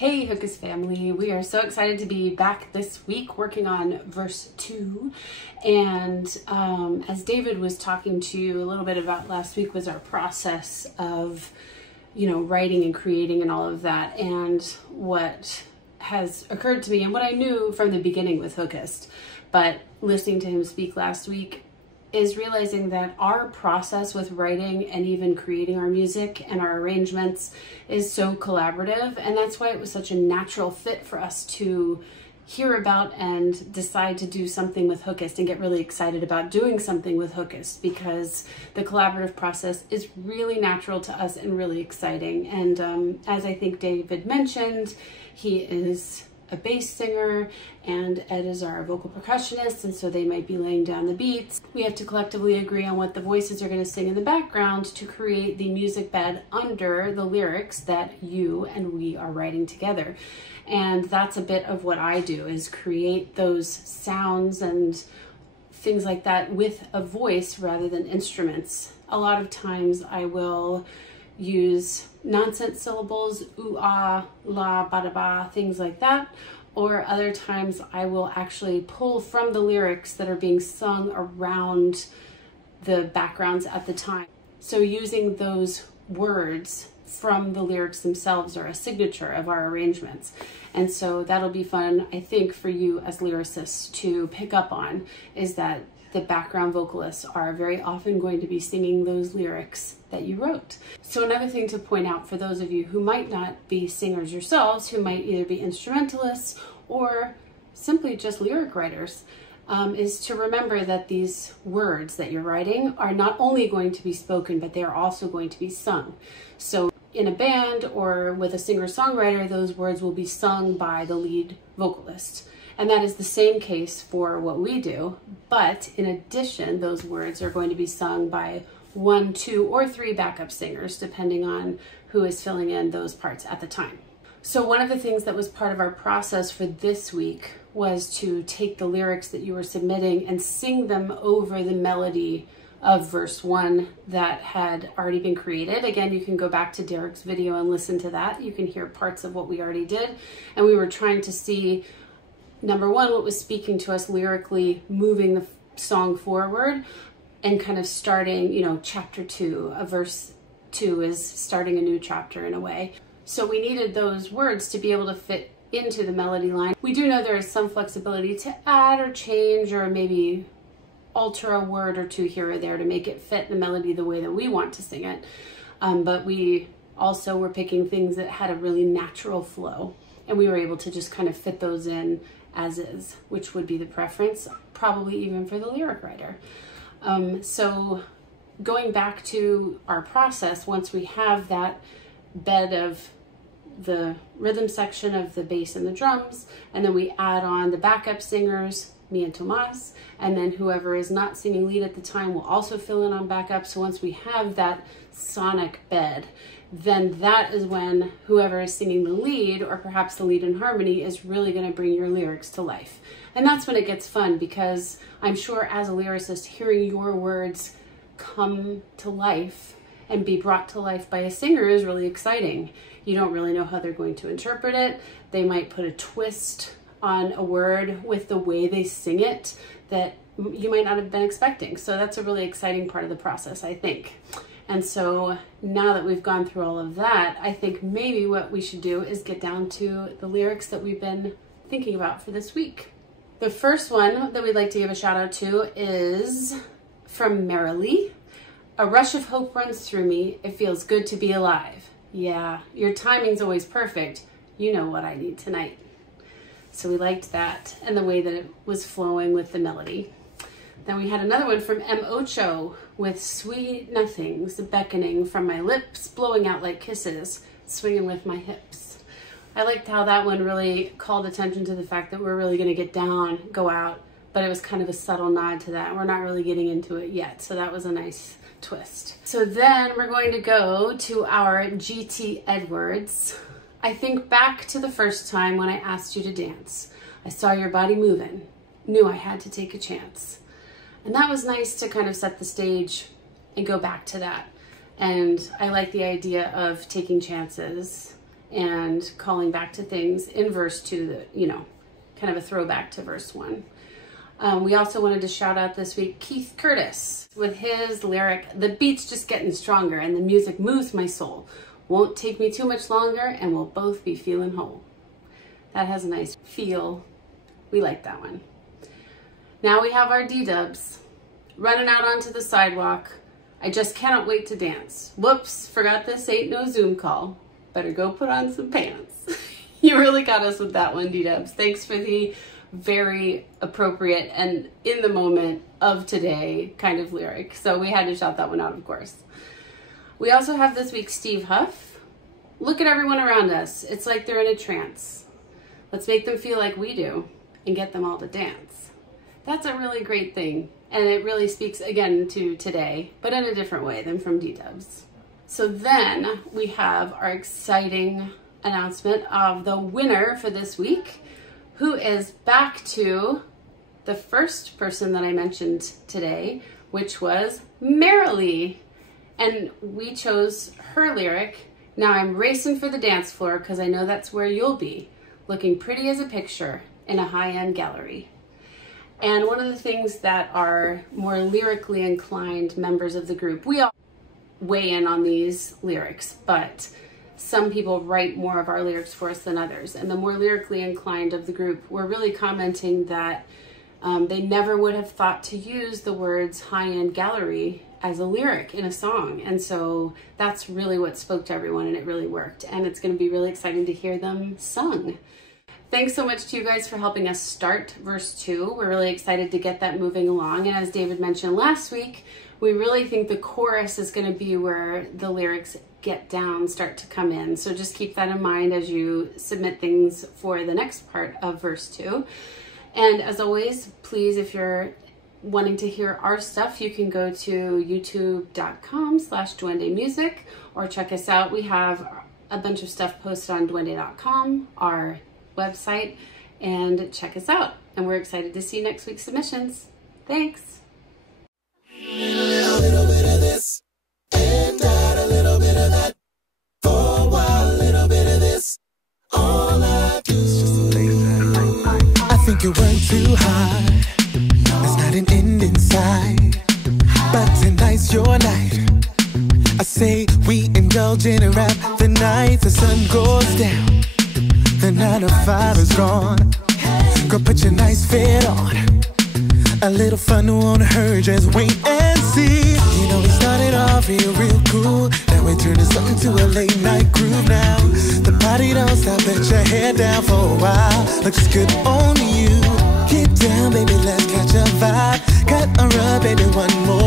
Hey Hookus family, we are so excited to be back this week working on verse 2, and as David was talking to you a little bit about last week was our process of, writing and creating and all of that, and what has occurred to me and what I knew from the beginning with Hookist, but listening to him speak last week is realizing that our process with writing and even creating our music and our arrangements is so collaborative, and that's why it was such a natural fit for us to hear about and decide to do something with Hookist and get really excited about doing something with Hookist, because the collaborative process is really natural to us and really exciting. And as I think David mentioned, he is a bass singer and Ed is our vocal percussionist, and so they might be laying down the beats. We have to collectively agree on what the voices are going to sing in the background to create the music bed under the lyrics that you and we are writing together. And that's a bit of what I do, is create those sounds and things like that with a voice rather than instruments. A lot of times I will use nonsense syllables, ooh, ah, la, ba, da, ba, things like that. Or other times I will actually pull from the lyrics that are being sung around the backgrounds at the time. So using those words from the lyrics themselves are a signature of our arrangements. And so that'll be fun, I think, for you as lyricists to pick up on, is that the background vocalists are very often going to be singing those lyrics that you wrote. So another thing to point out for those of you who might not be singers yourselves, who might either be instrumentalists or simply just lyric writers, is to remember that these words that you're writing are not only going to be spoken, but they are also going to be sung. So in a band or with a singer-songwriter, those words will be sung by the lead vocalist. And that is the same case for what we do, but in addition, those words are going to be sung by 1, 2, or 3 backup singers, depending on who is filling in those parts at the time. So one of the things that was part of our process for this week was to take the lyrics that you were submitting and sing them over the melody of verse 1 that had already been created. Again, you can go back to Derek's video and listen to that. You can hear parts of what we already did. And we were trying to see, number one, what was speaking to us lyrically, moving the song forward and kind of starting, chapter 2, verse 2 is starting a new chapter in a way. So we needed those words to be able to fit into the melody line. We do know there is some flexibility to add or change or maybe alter a word or two here or there to make it fit the melody the way that we want to sing it. But we also were picking things that had a really natural flow, and we were able to just kind of fit those in as is, which would be the preference, probably even for the lyric writer. So going back to our process, once we have that bed of the rhythm section of the bass and the drums, and then we add on the backup singers, me and Tomas, and then whoever is not singing lead at the time will also fill in on backup. So once we have that sonic bed, then that is when whoever is singing the lead, or perhaps the lead in harmony, is really going to bring your lyrics to life. And that's when it gets fun, because I'm sure as a lyricist, hearing your words come to life and be brought to life by a singer is really exciting. You don't really know how they're going to interpret it. They might put a twist on a word with the way they sing it that you might not have been expecting. So that's a really exciting part of the process, I think. And so now that we've gone through all of that, I think maybe what we should do is get down to the lyrics that we've been thinking about for this week. The first one that we'd like to give a shout out to is from Merrily. A rush of hope runs through me. It feels good to be alive. Yeah, your timing's always perfect. You know what I need tonight. So we liked that and the way that it was flowing with the melody. Then we had another one from M. Ocho with sweet nothings beckoning from my lips, blowing out like kisses, swinging with my hips. I liked how that one really called attention to the fact that we're really going to get down, go out, but it was kind of a subtle nod to that. We're not really getting into it yet, so that was a nice twist. So then we're going to go to our GT Edwards. I think back to the first time when I asked you to dance. I saw your body moving, knew I had to take a chance. And that was nice to kind of set the stage and go back to that. And I like the idea of taking chances and calling back to things in verse 2 that, you know, kind of a throwback to verse 1. We also wanted to shout out this week Keith Curtis with his lyric, "The beat's just getting stronger and the music moves my soul. Won't take me too much longer and we'll both be feeling whole." That has a nice feel. We like that one. Now we have our D-dubs. "Running out onto the sidewalk. I just cannot wait to dance. Whoops, forgot this ain't no Zoom call. Better go put on some pants." You really got us with that one, D-dubs. Thanks for the very appropriate and in the moment of today kind of lyric. So we had to shout that one out, of course. We also have this week Steve Huff. "Look at everyone around us. It's like they're in a trance. Let's make them feel like we do and get them all to dance." That's a really great thing. And it really speaks again to today, but in a different way than from D-dubs. So then we have our exciting announcement of the winner for this week, who is back to the first person that I mentioned today, which was Marilee. And we chose her lyric, "Now I'm racing for the dance floor because I know that's where you'll be, looking pretty as a picture in a high-end gallery." And one of the things that our more lyrically inclined members of the group, we all weigh in on these lyrics, but some people write more of our lyrics for us than others. And the more lyrically inclined of the group were really commenting that they never would have thought to use the words high-end gallery as a lyric in a song. And so that's really what spoke to everyone, and it really worked. And it's going to be really exciting to hear them sung. Thanks so much to you guys for helping us start verse 2. We're really excited to get that moving along. And as David mentioned last week, we really think the chorus is going to be where the lyrics get down, start to come in. So just keep that in mind as you submit things for the next part of verse 2. And as always, please, if you're wanting to hear our stuff, you can go to youtube.com/Duwende Music or check us out. We have a bunch of stuff posted on duwende.com, our website, and check us out. And we're excited to see next week's submissions. Thanks. A little bit of this and that, a little bit of that. For a while, a little bit of this. All I do is just lay back. I think you work too hard. There's not an end in sight, but tonight's your night. I say we indulge in a rap. The night the sun goes down, the 9 to 5 is gone. Girl, put your nice fit on. A little fun won't hurt, just wait and see. You know we started off real cool. Now we turn this something to a late night groove now. The party don't stop, let your hair down for a while. Looks good on you. Get down, baby, let's catch a vibe. Cut a rub, baby, one more